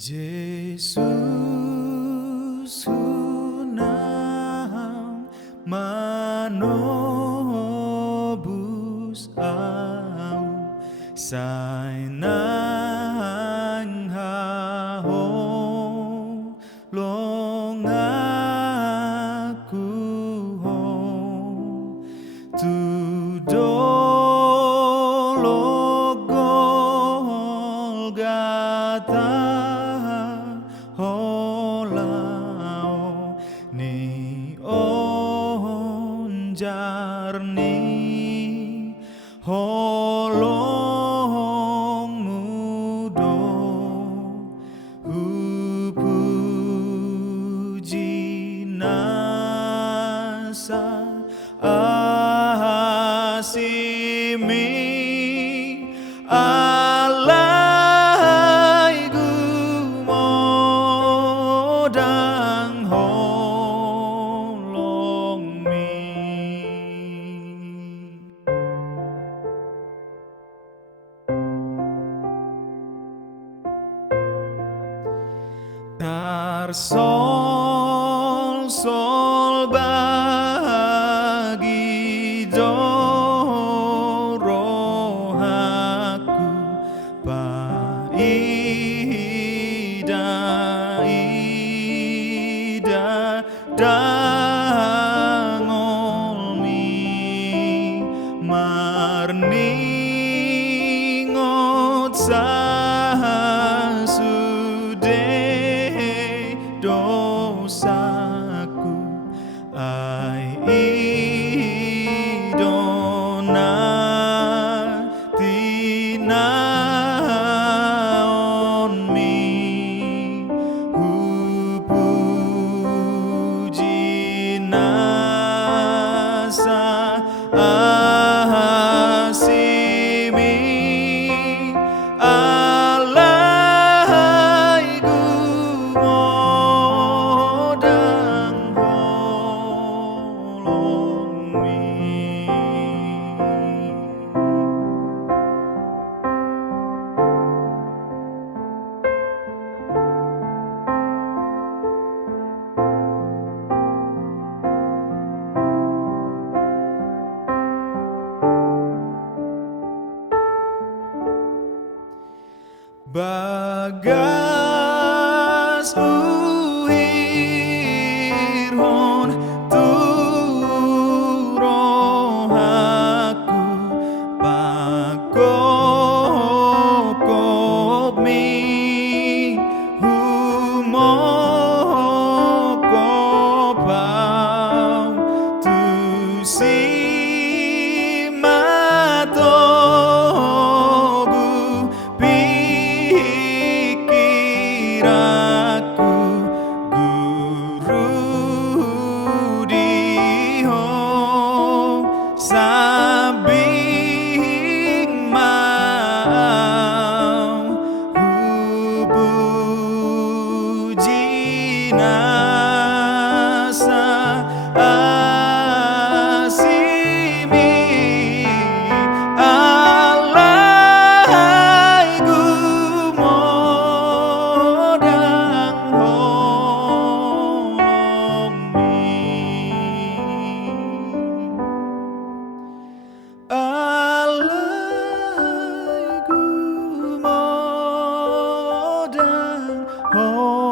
JESUSHU NAUNG MANOBUS AHU Sai naeng haholonganku tu dolok Golgata Ho Nionjar ni holongMu Hupuji nasa asiMi Alai gumodang holongMi. Tarsolsol bagi rohangku ida dangolmi marningot dosaku ai idona tinaonmi hupuji nasa asiMi Alai gumodang holongMi. Bagas uhirhon tu rohangku pakokopmi humokopau tu simatogu pikiraku guru diho sabing mau hupuji nasa asiMi Alai gumodang holongMi. Alai gumodang holongMi.